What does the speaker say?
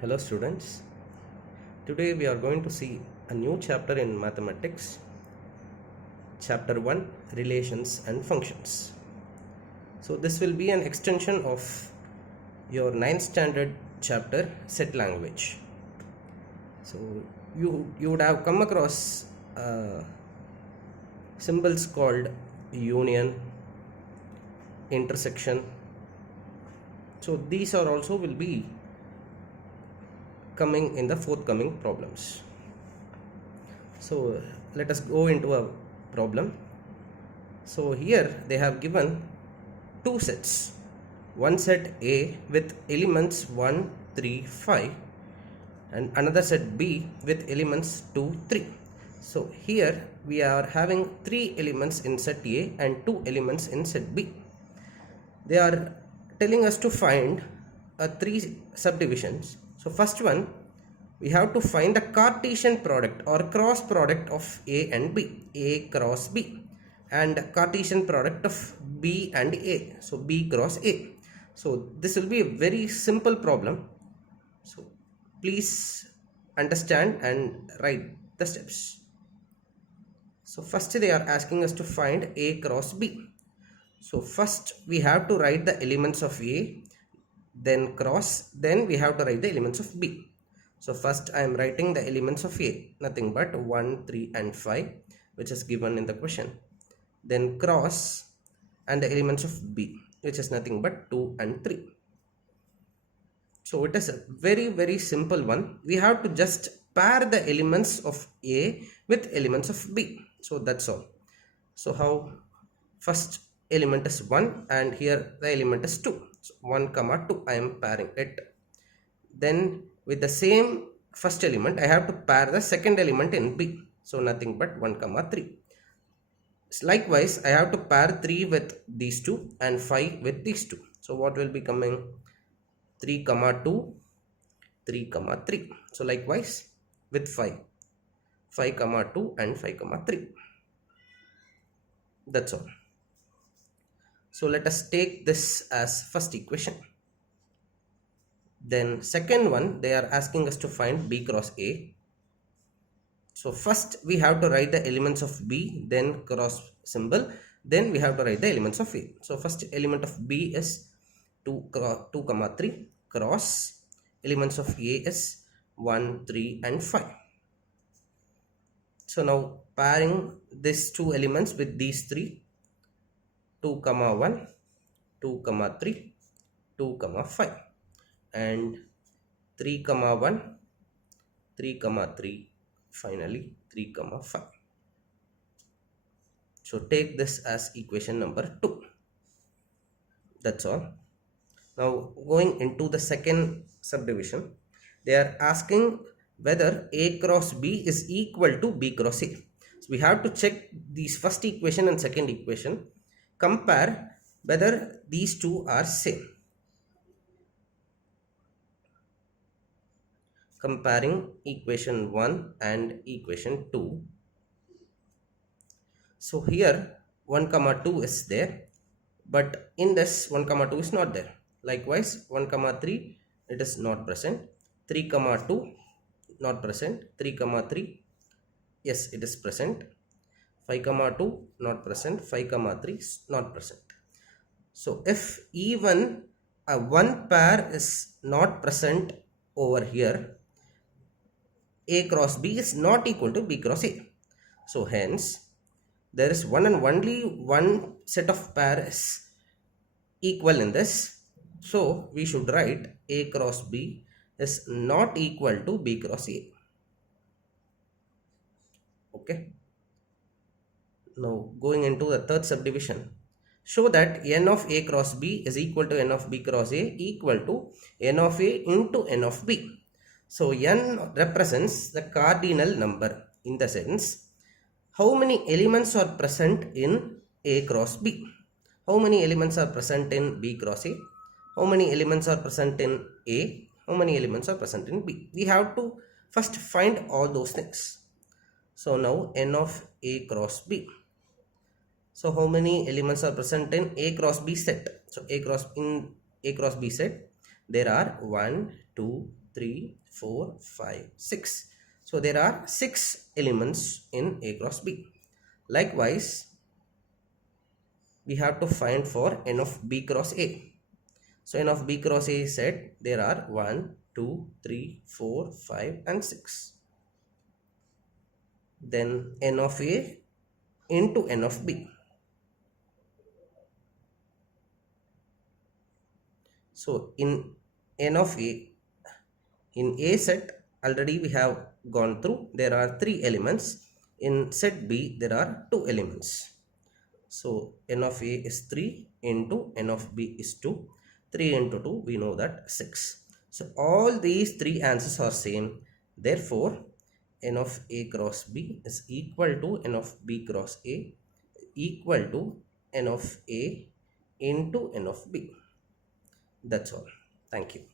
Hello students, today we are going to see a new chapter in mathematics, chapter 1, relations and functions. So this will be an extension of your 9th standard chapter set language. So you would have come across symbols called union, intersection. So these are also will be coming in the forthcoming problems. So let us go into a problem. So here they have given two sets, one set A with elements 1, 3, 5 and another set B with elements 2, 3. So here we are having 3 elements in set A and 2 elements in set B. They are telling us to find 3 subdivisions. So first one, we have to find the Cartesian product or cross product of A and B, A cross B, and Cartesian product of B and A, so B cross A. So this will be a very simple problem. So please understand and write the steps. So first they are asking us to find A cross B. So first we have to write the elements of A, then cross, then we have to write the elements of B. So first I am writing the elements of A, nothing but 1, 3 and 5, which is given in the question. Then cross and the elements of B, which is nothing but 2 and 3. So it is a very simple one. We have to just pair the elements of A with elements of B. So that's all. So how? First element is 1 and here the element is 2. So 1 comma 2 I am pairing it. Then with the same first element I have to pair the second element in B. So nothing but 1 comma 3. Likewise I have to pair 3 with these two and 5 with these two. So what will be coming? 3 comma 2, 3 comma 3. So likewise with 5, 5 comma 2 and 5 comma 3. That's all. So let us take this as first equation. Then second one, they are asking us to find B cross A. So first we have to write the elements of B, then cross symbol, then we have to write the elements of A. So first element of B is 2 comma 3, cross elements of A is 1, 3 and 5. So now pairing these two elements with these three, 2 comma 1, 2 comma 3, 2 comma 5 and 3 comma 1, 3 comma 3, finally 3 comma 5. So take this as equation number 2. That's all. Now going into the second subdivision, they are asking whether A cross B is equal to B cross A. So we have to check these first equation and second equation, compare whether these two are same. Comparing equation 1 and equation 2. So here 1 comma 2 is there, but in this 1 comma 2 is not there. Likewise 1 comma 3 it is not present. 3 comma 2 not present. 3 comma 3 yes it is present. 5 comma 2 not present. 5 comma 3 is not present. So if even a one pair is not present over here, A cross B is not equal to B cross A. So hence there is one and only one set of pairs equal in this. So we should write A cross B is not equal to B cross A. Okay. Now going into the third subdivision, show that n of A cross B is equal to n of B cross A equal to n of A into n of B. So n represents the cardinal number in the sense how many elements are present in A cross B. How many elements are present in B cross A? How many elements are present in A? How many elements are present in B? We have to first find all those things. So now n of A cross B. So how many elements are present in A cross B set? So in A cross B set there are 1, 2, 3, 4, 5, 6. So there are 6 elements in A cross B. Likewise, we have to find for n of B cross A. So n of B cross A is said there are 1, 2, 3, 4, 5 and 6. Then n of A into n of B. So in n of A, in A set already we have gone through, there are 3 elements. In set B there are 2 elements. So n of A is 3 into n of B is 2. 3 into 2 we know that 6. So all these 3 answers are same. Therefore n of A cross B is equal to n of B cross A equal to n of A into n of B. That's all. Thank you.